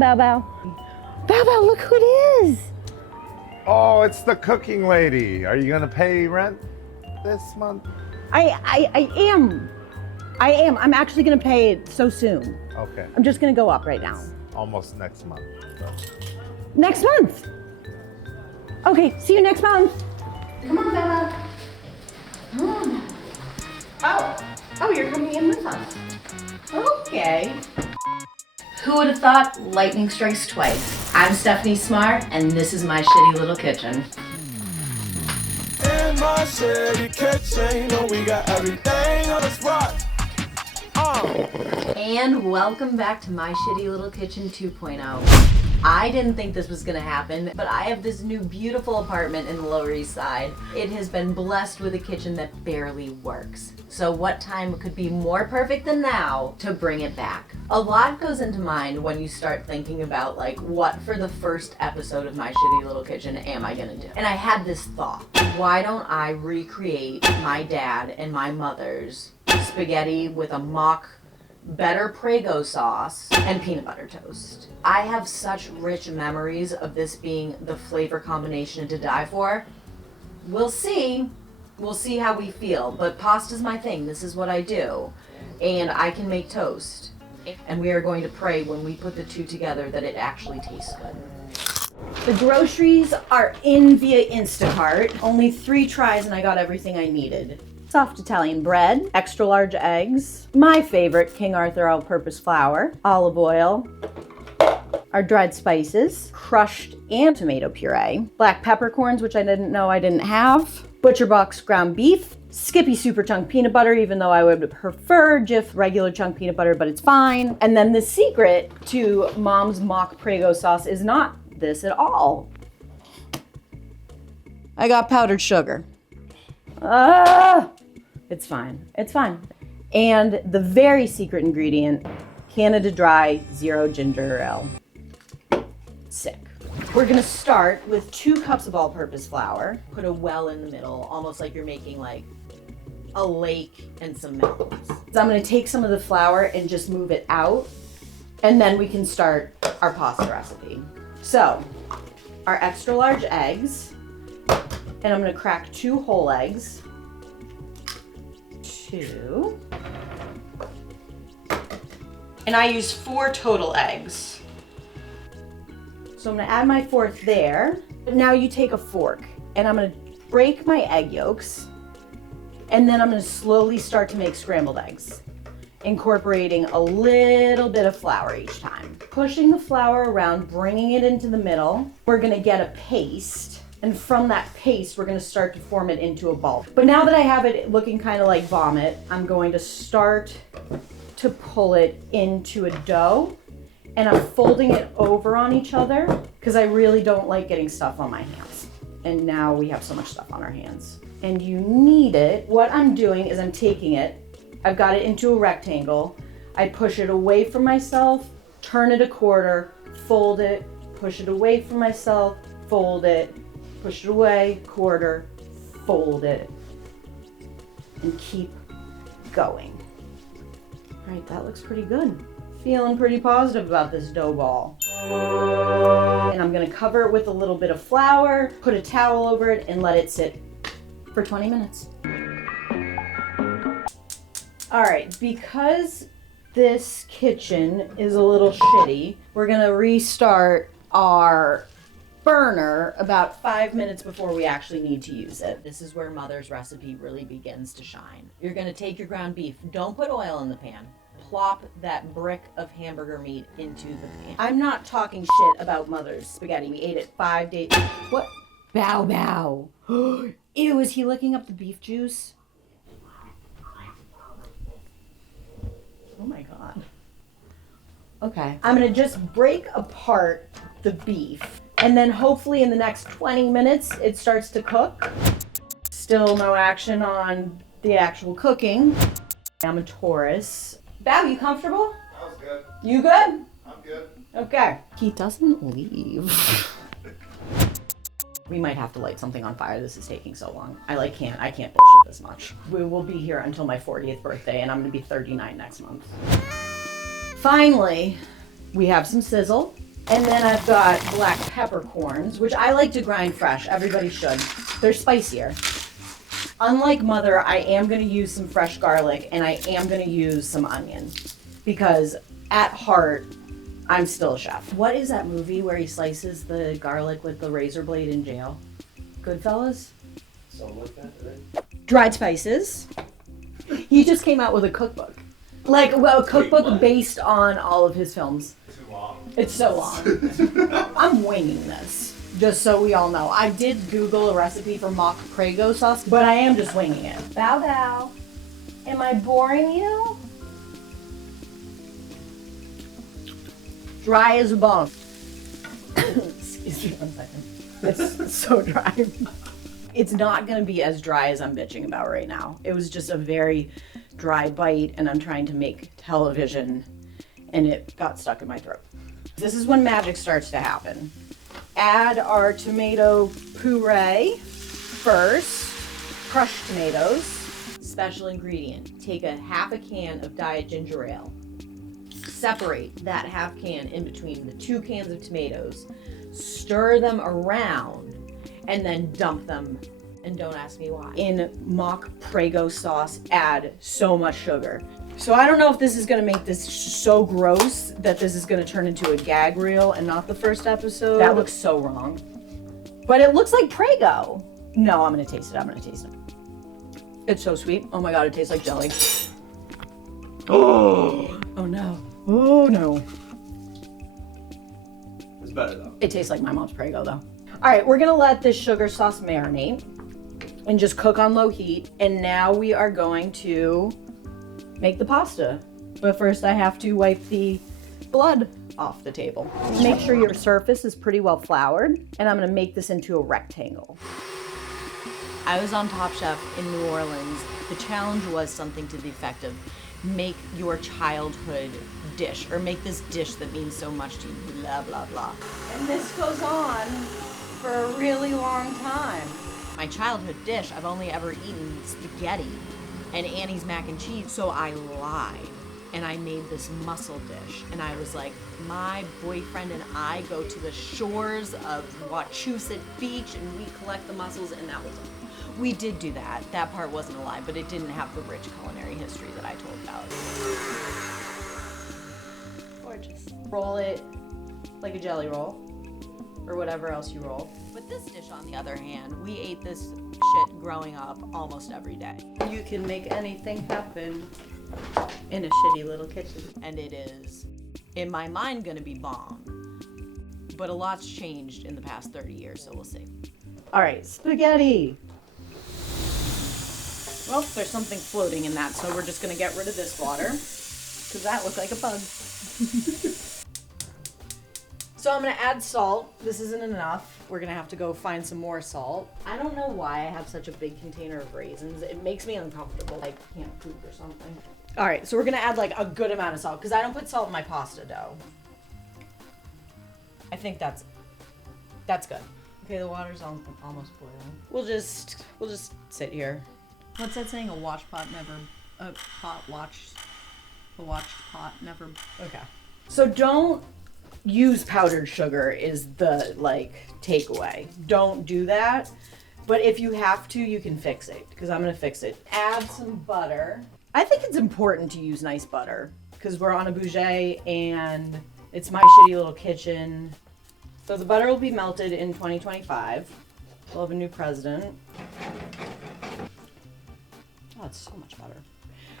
BowBow. BowBow, look who it is. Oh, it's the cooking lady. Are you gonna pay rent this month? I am. I'm actually gonna pay it so soon. Okay. I'm just gonna go up right now. Almost next month. So. Next month. Okay, see you next month. Come on, BowBow. Come on. Oh, you're coming in with us. Okay. Who would have thought lightning strikes twice? I'm Stephanie Cmar, and this is my shitty little kitchen. In my shitty kitchen, you know we got everything on the spot. And welcome back to my shitty little kitchen 2.0. I didn't think this was gonna happen, but I have this new beautiful apartment in the Lower East Side. It has been blessed with a kitchen that barely works. So what time could be more perfect than now to bring it back? A lot goes into mind when you start thinking about like, what for the first episode of my shitty little kitchen am I gonna do? And I had this thought, why don't I recreate my dad and my mother's spaghetti with a mock better Prego sauce and peanut butter toast. I have such rich memories of this being the flavor combination to die for. We'll see how we feel, but pasta's my thing. This is what I do. And I can make toast. And we are going to pray when we put the two together that it actually tastes good. The groceries are in via Instacart. Only 3 tries and I got everything I needed. Soft Italian bread, extra large eggs, my favorite King Arthur all-purpose flour, olive oil, our dried spices, crushed and tomato puree, black peppercorns, which I didn't know I didn't have, Butcher Box ground beef, Skippy super chunk peanut butter, even though I would prefer Jif regular chunk peanut butter, but it's fine. And then the secret to Mom's mock Prego sauce is not this at all. I got powdered sugar. It's fine. It's fine. And the very secret ingredient, Canada Dry Zero Ginger Ale. Sick. We're gonna start with 2 cups of all-purpose flour. Put a well in the middle, almost like you're making like a lake and some mountains. So I'm gonna take some of the flour and just move it out, and then we can start our pasta recipe. So, our extra large eggs, and I'm gonna crack 2 whole eggs. 2. And I use 4 total eggs. So I'm gonna add my 4th there. But now you take a fork and I'm gonna break my egg yolks, and then I'm gonna slowly start to make scrambled eggs, incorporating a little bit of flour each time. Pushing the flour around, bringing it into the middle. We're gonna get a paste. And from that paste, we're gonna start to form it into a ball. But now that I have it looking kind of like vomit, I'm going to start to pull it into a dough, and I'm folding it over on each other because I really don't like getting stuff on my hands. And now we have so much stuff on our hands. And you need it. What I'm doing is I'm taking it, I've got it into a rectangle, I push it away from myself, turn it a quarter, fold it, push it away from myself, fold it, push it away, quarter, fold it, and keep going. All right, that looks pretty good. Feeling pretty positive about this dough ball. And I'm gonna cover it with a little bit of flour, put a towel over it, and let it sit for 20 minutes. All right, because this kitchen is a little shitty, we're gonna restart our burner about 5 minutes before we actually need to use it. This is where Mother's recipe really begins to shine. You're gonna take your ground beef. Don't put oil in the pan. Plop that brick of hamburger meat into the pan. I'm not talking shit about Mother's spaghetti. We ate it 5 days. What? BowBow. Ew, is he licking up the beef juice? Oh my God. Okay. I'm gonna just break apart the beef, and then hopefully in the next 20 minutes it starts to cook. Still no action on the actual cooking. I'm a Taurus. Bow, you comfortable? That was good. You good? I'm good. Okay. He doesn't leave. We might have to light something on fire. This is taking so long. I can't bullshit this much. We will be here until my 40th birthday, and I'm gonna be 39 next month. Finally, we have some sizzle. And then I've got black peppercorns, which I like to grind fresh. Everybody should. They're spicier. Unlike Mother, I am going to use some fresh garlic and I am going to use some onion because at heart, I'm still a chef. What is that movie where he slices the garlic with the razor blade in jail? Goodfellas? Something like that, right? Dried spices. He just came out with a cookbook. Like, well, a cookbook based on all of his films. Too long. It's so long. I'm winging this, just so we all know. I did Google a recipe for mock Prego sauce, but I am just winging it. Bow Bow, am I boring you? Dry as a bone. Excuse me 1 second. It's so dry. It's not gonna be as dry as I'm bitching about right now. It was just a very dry bite and I'm trying to make television and it got stuck in my throat. This is when magic starts to happen. Add our tomato puree first, crushed tomatoes. Special ingredient, take a half a can of diet ginger ale. Separate that half can in between the 2 cans of tomatoes, stir them around, and then dump them. And don't ask me why. In mock Prego sauce, add so much sugar. So I don't know if this is gonna make this so gross that this is gonna turn into a gag reel and not the first episode. That looks so wrong. But it looks like Prego. No, I'm gonna taste it, I'm gonna taste it. It's so sweet. Oh my God, it tastes like jelly. Oh no. Oh no. It's better though. It tastes like my mom's Prego though. All right, we're gonna let this sugar sauce marinate and just cook on low heat. And now we are going to make the pasta. But first I have to wipe the blood off the table. Make sure your surface is pretty well floured. And I'm gonna make this into a rectangle. I was on Top Chef in New Orleans. The challenge was something to the effect of make your childhood dish, or make this dish that means so much to you, blah, blah, blah. And this goes on for a really long time. My childhood dish, I've only ever eaten spaghetti and Annie's mac and cheese, so I lied. And I made this mussel dish. And I was like, my boyfriend and I go to the shores of Wachusett Beach and we collect the mussels, and that was it. We did do that. That part wasn't a lie, but it didn't have the rich culinary history that I told about. Gorgeous. Roll it like a jelly roll, or whatever else you roll. With this dish, on the other hand, we ate this shit growing up almost every day. You can make anything happen in a shitty little kitchen. And it is, in my mind, gonna be bomb. But a lot's changed in the past 30 years, so we'll see. All right, spaghetti. Well, there's something floating in that, so we're just gonna get rid of this water, because that looked like a bug. So I'm gonna add salt. This isn't enough. We're gonna have to go find some more salt. I don't know why I have such a big container of raisins. It makes me uncomfortable, like I can't poop or something. All right, so we're gonna add like a good amount of salt, because I don't put salt in my pasta dough. I think that's good. Okay, the water's almost boiling. We'll just sit here. What's that saying? A watched pot never Okay. So don't use powdered sugar is the takeaway. Don't do that. But if you have to, you can fix it, because I'm gonna fix it. Add some butter. I think it's important to use nice butter because we're on a budget and it's my shitty little kitchen. So the butter will be melted in 2025. We'll have a new president. Oh, it's so much butter.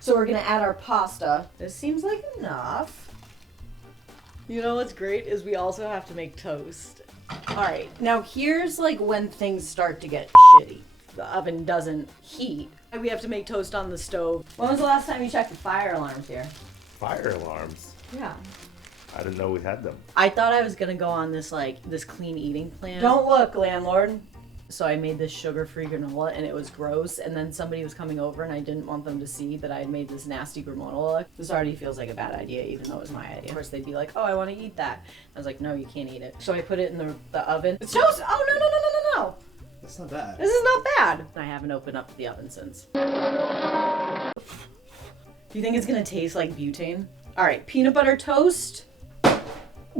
So we're gonna add our pasta. This seems like enough. You know what's great is we also have to make toast. All right, now here's when things start to get shitty. The oven doesn't heat. We have to make toast on the stove. When was the last time you checked the fire alarms here? Fire alarms? Yeah. I didn't know we had them. I thought I was gonna go on this this clean eating plan. Don't look, landlord. So I made this sugar-free granola and it was gross, and then somebody was coming over and I didn't want them to see that I had made this nasty granola. This already feels like a bad idea, even though it was my idea. Of course they'd be like, oh, I want to eat that. I was like, no, you can't eat it. So I put it in the oven. It's toast! Oh, no. That's not bad. This is not bad. I haven't opened up the oven since. Do you think it's gonna taste like butane? All right, peanut butter toast.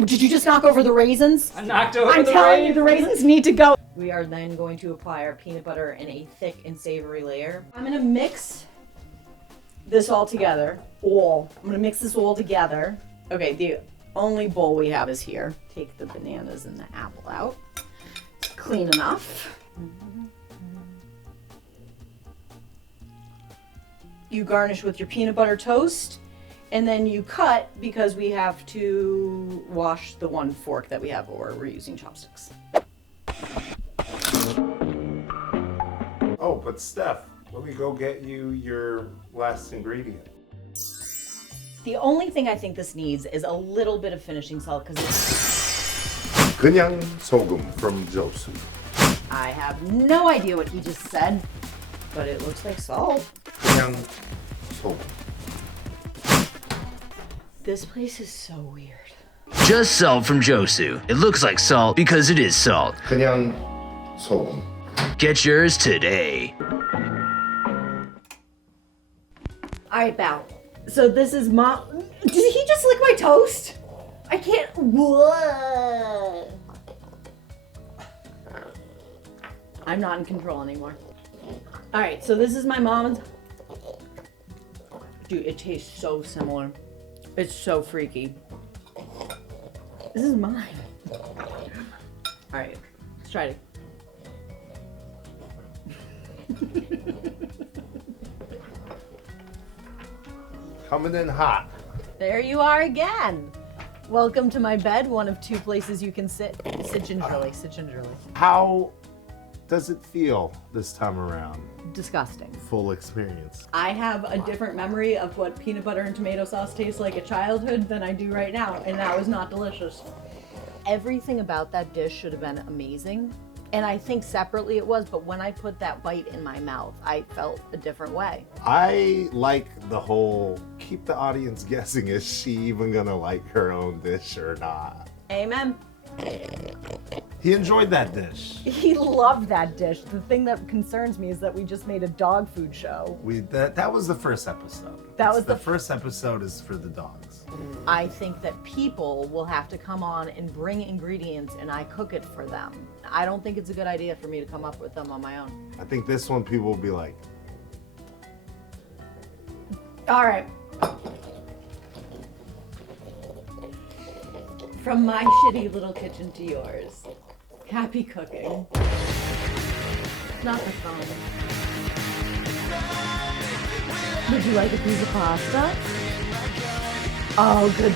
Did you just knock over the raisins? I knocked over I'm the telling you, raisins. the raisins need to go. We are then going to apply our peanut butter in a thick and savory layer. I'm gonna mix this all together. I'm gonna mix this all together. Okay, the only bowl we have is here. Take the bananas and the apple out. It's clean enough. You garnish with your peanut butter toast, and then you cut because we have to wash the one fork that we have, or we're using chopsticks. Oh, but Steph, let me go get you your last ingredient. The only thing I think this needs is a little bit of finishing salt because 그냥 소금 from Josu. I have no idea what he just said, but it looks like salt. 그냥 소금. This place is so weird. Just salt from Josu. It looks like salt because it is salt. 그냥 소금. Get yours today. All right, Bow. So this is Mom. Did he just lick my toast? I can't. What? I'm not in control anymore. All right, so this is my mom's. Dude, it tastes so similar. It's so freaky. This is mine. All right, let's try it. Coming in hot. There you are again. Welcome to my bed, one of two places you can sit. Sit gingerly, sit gingerly. How does it feel this time around? Disgusting. Full experience. I have a different memory of what peanut butter and tomato sauce tastes like at childhood than I do right now, and that was not delicious. Everything about that dish should have been amazing, and I think separately it was, but when I put that bite in my mouth, I felt a different way. I like the whole keep the audience guessing, is she even gonna like her own dish or not? Amen. He enjoyed that dish. He loved that dish. The thing that concerns me is that we just made a dog food show. That was the first episode. That was the first episode is for the dogs. I think that people will have to come on and bring ingredients and I cook it for them. I don't think it's a good idea for me to come up with them on my own. I think this one people will be like, All right. From my shitty little kitchen to yours. Happy cooking. Not the phone. Would you like a piece of pasta? Oh, good.